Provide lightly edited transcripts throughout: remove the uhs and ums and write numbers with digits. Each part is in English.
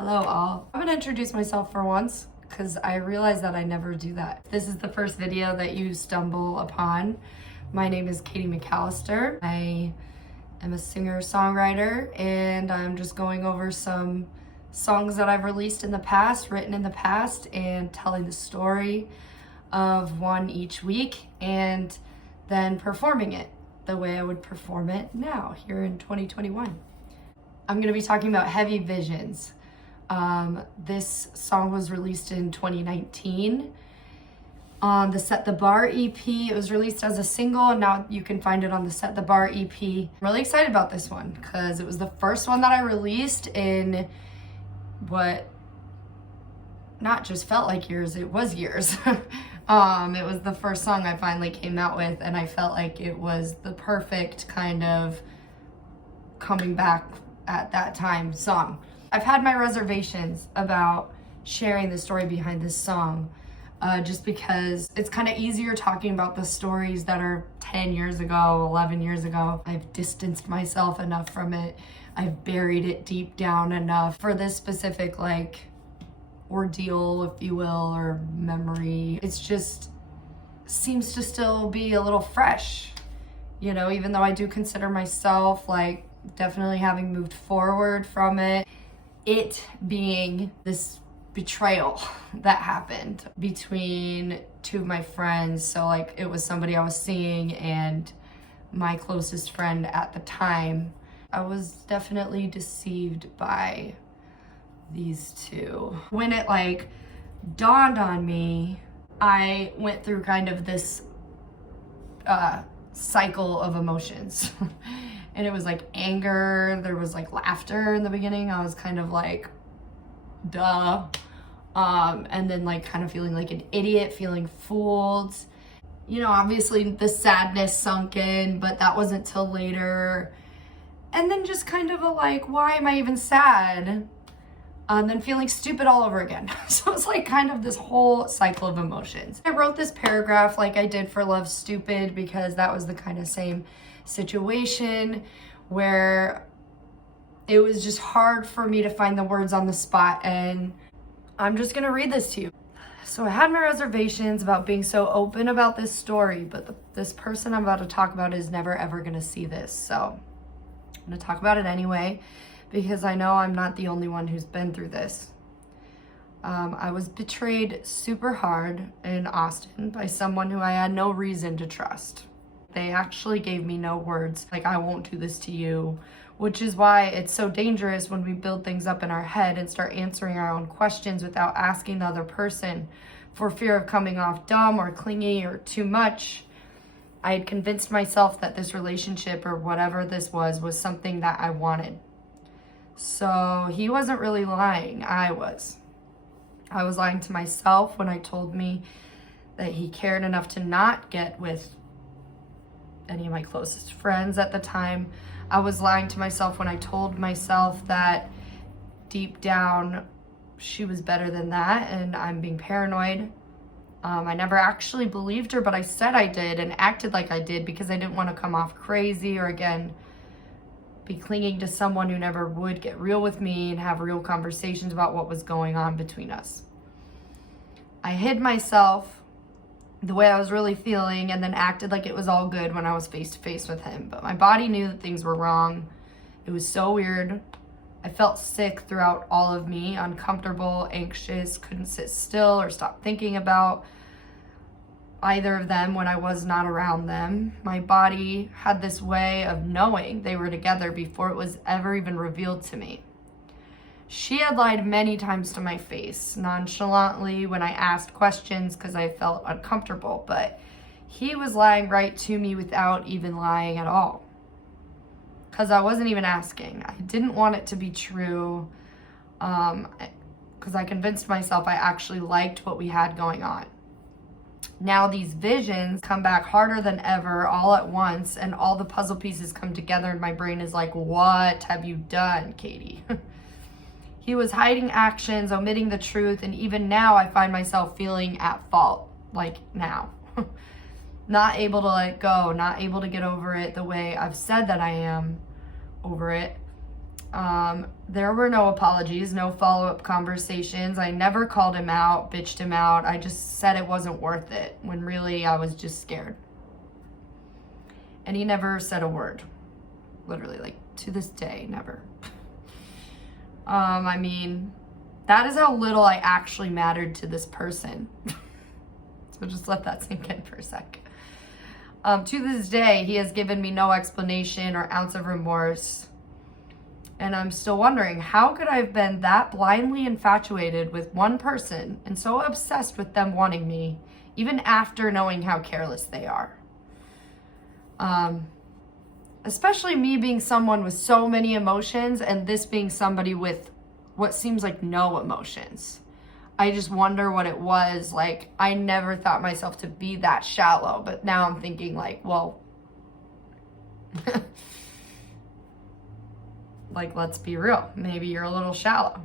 Hello all. I'm gonna introduce myself for once because I realized that I never do that. This is the first video that you stumble upon. My name is Katy McAllister. I am a singer-songwriter and I'm just going over some songs that I've released in the past, written in the past, and telling the story of one each week and then performing it the way I would perform it now here in 2021. I'm gonna be talking about Heavy Visions. This song was released in 2019 on the Set the Bar EP. It was released as a single and now you can find it on the Set the Bar EP. I'm really excited about this one because it was the first one that I released in what not just felt like years, it was years. It was the first song I finally came out with and I felt like it was the perfect kind of coming back at that time song. I've had my reservations about sharing the story behind this song just because it's kind of easier talking about the stories that are 10 years ago, 11 years ago. I've distanced myself enough from it. I've buried it deep down enough for this specific ordeal, if you will, or memory. It's just seems to still be a little fresh, you know, even though I do consider myself definitely having moved forward from it. It being this betrayal that happened between two of my friends. So it was somebody I was seeing and my closest friend at the time. I was definitely deceived by these two. When it dawned on me, I went through kind of this cycle of emotions. And it was anger, there was laughter in the beginning. I was kind of duh. And then kind of feeling like an idiot, feeling fooled. You know, obviously the sadness sunk in, but that wasn't till later. And then just kind of why am I even sad? And then feeling stupid all over again. So it's kind of this whole cycle of emotions. I wrote this paragraph like I did for Love Stupid because that was the kind of same situation where it was just hard for me to find the words on the spot, and I'm just gonna read this to you. So I had my reservations about being so open about this story, but this person I'm about to talk about is never ever gonna see this, so I'm gonna talk about it anyway because I know I'm not the only one who's been through this. I was betrayed super hard in Austin by someone who I had no reason to trust. They actually gave me no words, I won't do this to you, which is why it's so dangerous when we build things up in our head and start answering our own questions without asking the other person for fear of coming off dumb or clingy or too much. I had convinced myself that this relationship or whatever this was something that I wanted. So he wasn't really lying, I was. I was lying to myself when I told me that he cared enough to not get with any of my closest friends at the time. I was lying to myself when I told myself that deep down she was better than that and I'm being paranoid. I never actually believed her, but I said I did and acted like I did because I didn't want to come off crazy or again be clinging to someone who never would get real with me and have real conversations about what was going on between us. I hid myself the way I was really feeling and then acted like it was all good when I was face to face with him. But my body knew that things were wrong. It was so weird. I felt sick throughout all of me, uncomfortable, anxious, couldn't sit still or stop thinking about either of them when I was not around them. My body had this way of knowing they were together before it was ever even revealed to me. She had lied many times to my face, nonchalantly when I asked questions because I felt uncomfortable, but he was lying right to me without even lying at all. Because I wasn't even asking. I didn't want it to be true because I convinced myself I actually liked what we had going on. Now these visions come back harder than ever all at once and all the puzzle pieces come together and my brain is like, what have you done, Katy? He was hiding actions, omitting the truth, and even now I find myself feeling at fault, now. Not able to let go, not able to get over it the way I've said that I am over it. There were no apologies, no follow-up conversations. I never called him out, bitched him out. I just said it wasn't worth it when really I was just scared. And he never said a word. Literally, like, to this day, never. I mean, that is how little I actually mattered to this person. So just let that sink in for a sec. To this day, he has given me no explanation or ounce of remorse. And I'm still wondering, how could I have been that blindly infatuated with one person and so obsessed with them wanting me, even after knowing how careless they are? Especially me being someone with so many emotions and this being somebody with what seems like no emotions. I just wonder what it was. Like, I never thought myself to be that shallow, but now I'm thinking like, well, like, let's be real. Maybe you're a little shallow.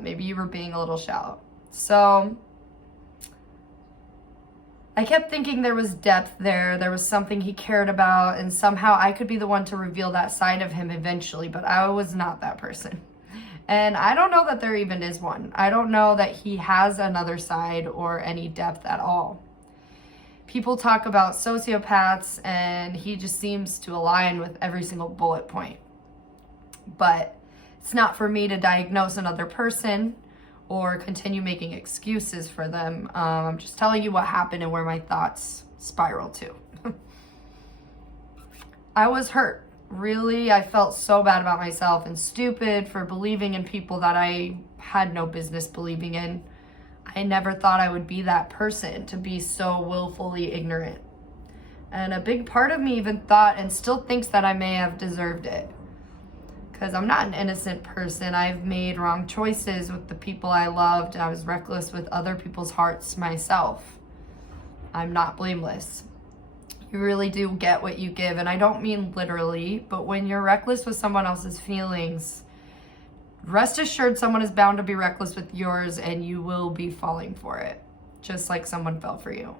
Maybe you were being a little shallow. So I kept thinking there was depth there. There was something he cared about, and somehow I could be the one to reveal that side of him eventually, but I was not that person. And I don't know that there even is one. I don't know that he has another side or any depth at all. People talk about sociopaths, and he just seems to align with every single bullet point. But it's not for me to diagnose another person or continue making excuses for them. I'm just telling you what happened and where my thoughts spiraled to. I was hurt. Really, I felt so bad about myself and stupid for believing in people that I had no business believing in. I never thought I would be that person, to be so willfully ignorant. And a big part of me even thought and still thinks that I may have deserved it. Because I'm not an innocent person. I've made wrong choices with the people I loved. I was reckless with other people's hearts myself. I'm not blameless. You really do get what you give. And I don't mean literally, but when you're reckless with someone else's feelings, rest assured someone is bound to be reckless with yours, and you will be falling for it, just like someone fell for you.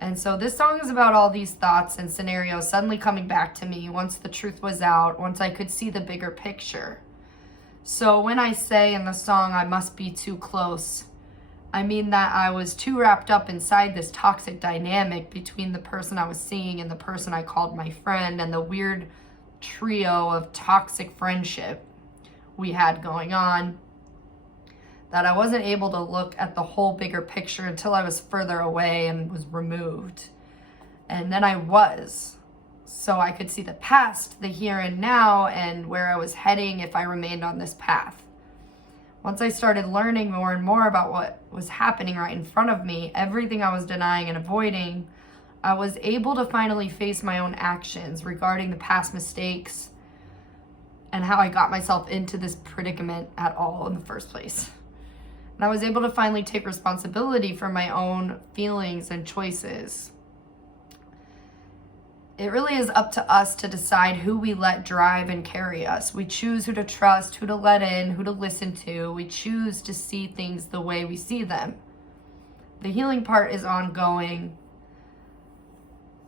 And so this song is about all these thoughts and scenarios suddenly coming back to me once the truth was out, once I could see the bigger picture. So when I say in the song, I must be too close, I mean that I was too wrapped up inside this toxic dynamic between the person I was seeing and the person I called my friend, and the weird trio of toxic friendship we had going on, that I wasn't able to look at the whole bigger picture until I was further away and was removed. And then I was. So I could see the past, the here and now, and where I was heading if I remained on this path. Once I started learning more and more about what was happening right in front of me, everything I was denying and avoiding, I was able to finally face my own actions regarding the past mistakes and how I got myself into this predicament at all in the first place. And I was able to finally take responsibility for my own feelings and choices. It really is up to us to decide who we let drive and carry us. We choose who to trust, who to let in, who to listen to. We choose to see things the way we see them. The healing part is ongoing.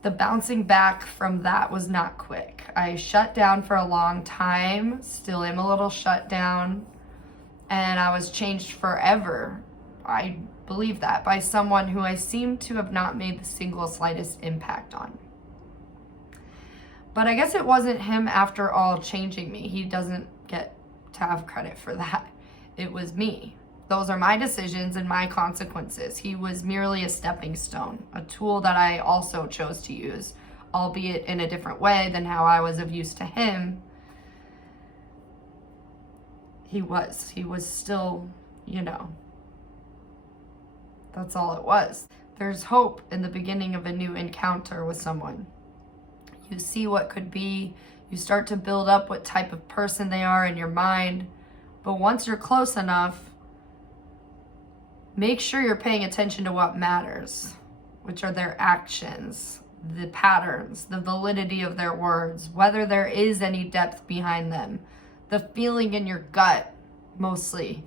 The bouncing back from that was not quick. I shut down for a long time, still am a little shut down. And I was changed forever, I believe that, by someone who I seem to have not made the single slightest impact on. But I guess it wasn't him after all changing me. He doesn't get to have credit for that. It was me. Those are my decisions and my consequences. He was merely a stepping stone, a tool that I also chose to use, albeit in a different way than how I was of use to him. He was still, that's all it was. There's hope in the beginning of a new encounter with someone. You see what could be, you start to build up what type of person they are in your mind, but once you're close enough, make sure you're paying attention to what matters, which are their actions, the patterns, the validity of their words, whether there is any depth behind them, the feeling in your gut, mostly.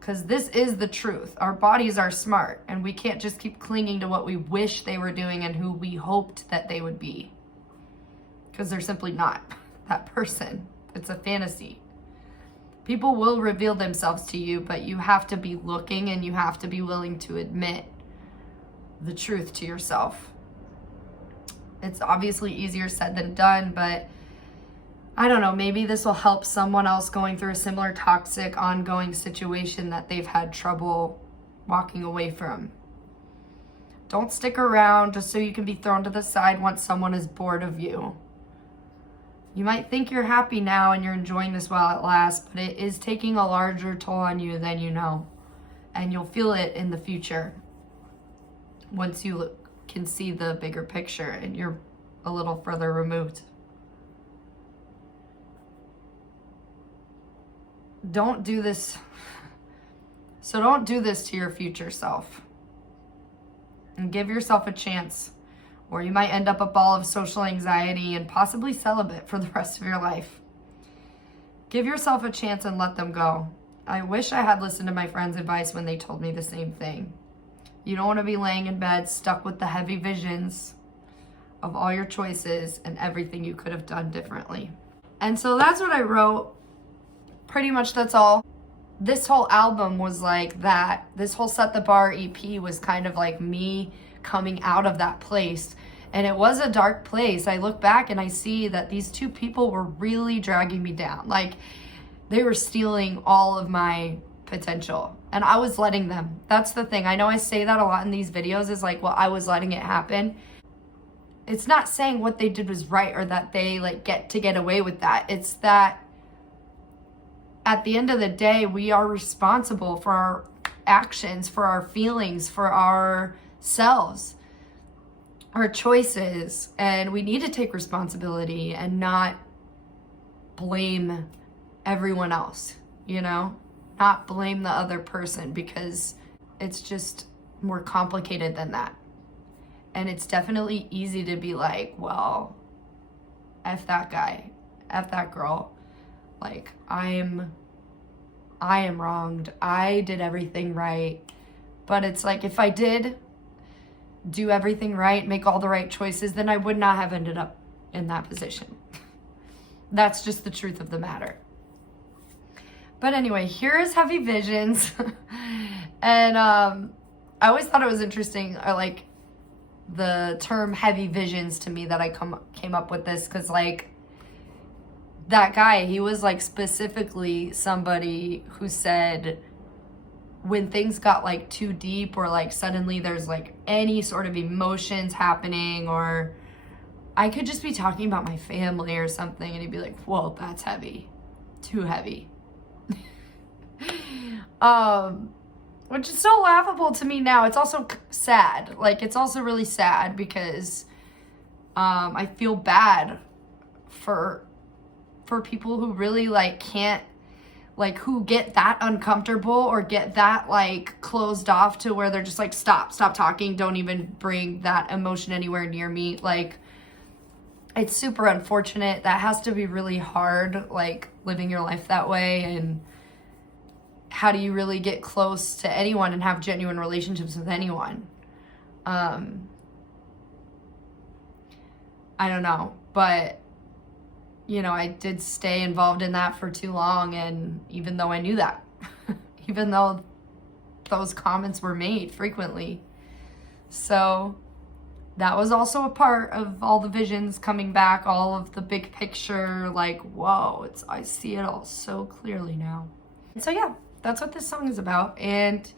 Because this is the truth. Our bodies are smart, and we can't just keep clinging to what we wish they were doing and who we hoped that they would be. Because they're simply not that person. It's a fantasy. People will reveal themselves to you, but you have to be looking and you have to be willing to admit the truth to yourself. It's obviously easier said than done, but I don't know, maybe this will help someone else going through a similar toxic, ongoing situation that they've had trouble walking away from. Don't stick around just so you can be thrown to the side once someone is bored of you. You might think you're happy now and you're enjoying this while it lasts, but it is taking a larger toll on you than you know. And you'll feel it in the future once you can see the bigger picture and you're a little further removed. Don't do this. So don't do this to your future self. And give yourself a chance, or you might end up a ball of social anxiety and possibly celibate for the rest of your life. Give yourself a chance and let them go. I wish I had listened to my friends' advice when they told me the same thing. You don't want to be laying in bed stuck with the heavy visions of all your choices and everything you could have done differently. And so that's what I wrote. Pretty much that's all. This whole album was like that. This whole Set the Bar EP was kind of like me coming out of that place. And it was a dark place. I look back and I see that these two people were really dragging me down. Like, they were stealing all of my potential. And I was letting them. That's the thing. I know I say that a lot in these videos, is like, well, I was letting it happen. It's not saying what they did was right or that they like get away with that. It's that at the end of the day, we are responsible for our actions, for our feelings, for ourselves, our choices, and we need to take responsibility and not blame everyone else, you know? Not blame the other person, because it's just more complicated than that. And it's definitely easy to be like, well, F that guy, F that girl. Like, I am wronged. I did everything right. But it's like, if I did do everything right, make all the right choices, then I would not have ended up in that position. That's just the truth of the matter. But anyway, here is Heavy Visions. And I always thought it was interesting, like the term heavy visions to me, that I came up with this, because like that guy, he was like specifically somebody who said when things got like too deep, or like suddenly there's like any sort of emotions happening, or I could just be talking about my family or something, and he'd be like, whoa, that's heavy, too heavy. Which is so laughable to me now. It's also sad. Like, it's also really sad because I feel bad for people who really like can't, like, who get that uncomfortable or get that like closed off to where they're just like, stop talking, don't even bring that emotion anywhere near me. Like, it's super unfortunate. That has to be really hard, like living your life that way. And how do you really get close to anyone and have genuine relationships with anyone? I don't know, but you know, I did stay involved in that for too long. And even though I knew that, even though those comments were made frequently. So that was also a part of all the visions coming back, all of the big picture, like, whoa, I see it all so clearly now. So yeah, that's what this song is about, and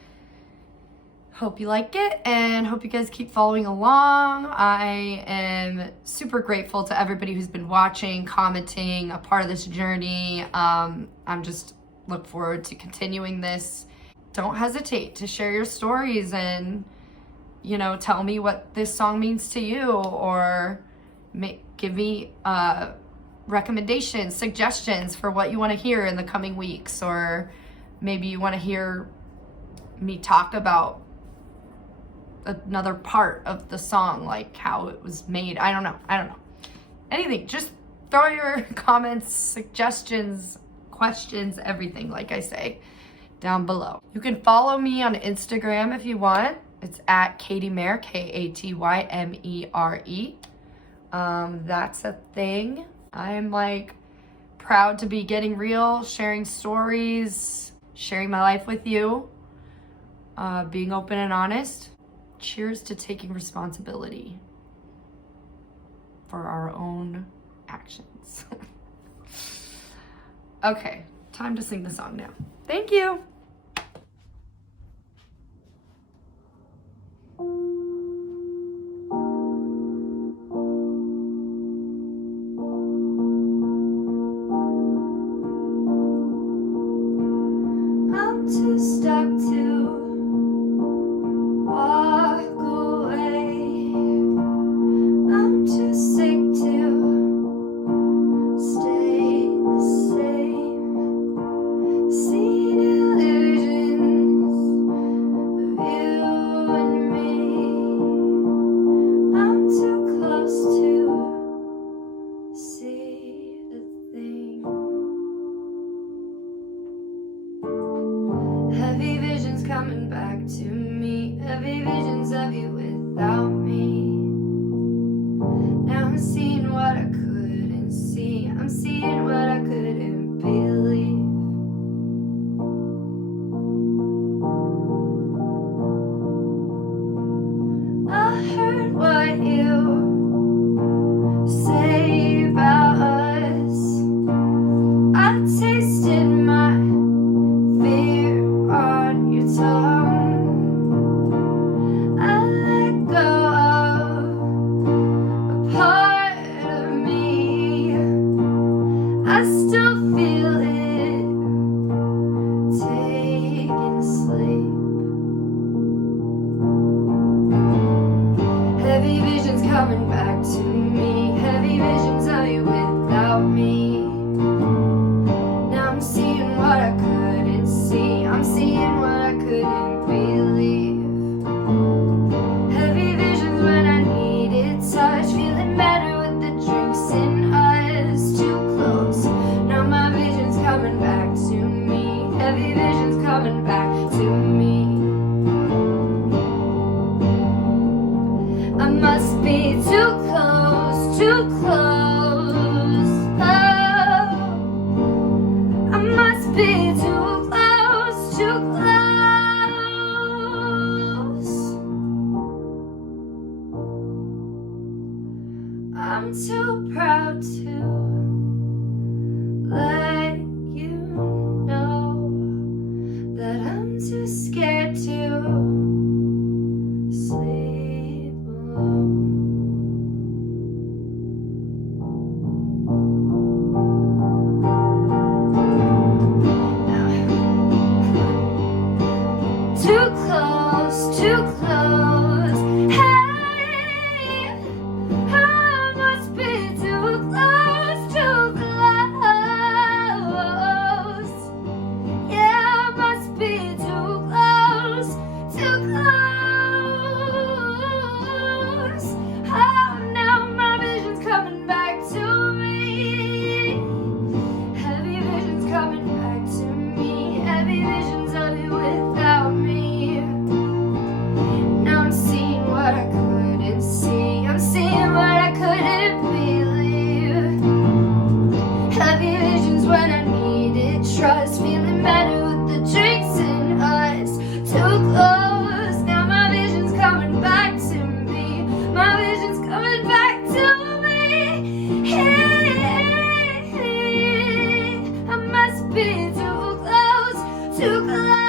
hope you like it, and hope you guys keep following along. I am super grateful to everybody who's been watching, commenting, a part of this journey. I'm just look forward to continuing this. Don't hesitate to share your stories and, you know, tell me what this song means to you, or give me recommendations, suggestions for what you want to hear in the coming weeks, or maybe you want to hear me talk about another part of the song, like how it was made. I don't know. Anything. Just throw your comments, suggestions, questions, everything, like I say, down below. You can follow me on Instagram if you want. It's at Katymere, Katymere. That's a thing. I'm like proud to be getting real, sharing stories, sharing my life with you, being open and honest. Cheers to taking responsibility for our own actions. Okay, time to sing the song now. Thank you. I'm too stuck to walk away. I'm too sick to stay the same. Seen illusions of you and me. I'm too close to see a thing. Heavy visions coming back to me. Heavy visions of you without me. Now I'm seeing what I couldn't see. I'm seeing what I couldn't believe. I heard what you say about us. I tasted my fear on your tongue. I let go of a part of me. I still feel it taking sleep. Heavy visions coming back to me. Heavy visions of you without me. Now I'm seeing what I couldn't see. I'm seeing what I couldn't believe. Heavy visions when I needed touch. Feeling better with the drinks in us. Too close. Now my vision's coming back to me. Heavy visions coming back to me. I must be too close, too close. Oh, I must be too close, too close. I'm too proud to let you know that I'm too scared to sleep alone. Too close, too close. Hey, I must be too close, too close. Yeah, I must be too close, too close. Oh, now my vision's coming back to me. Heavy visions coming back to me. Heavy visions of you without me. Now I'm seeing what I couldn't see. I'm seeing what I couldn't believe. Heavy visions when I needed trust. Feeling better with the drinks in us. Too close. Now my vision's coming back to me. My vision's coming back to me. Hey, I must be too close, too close.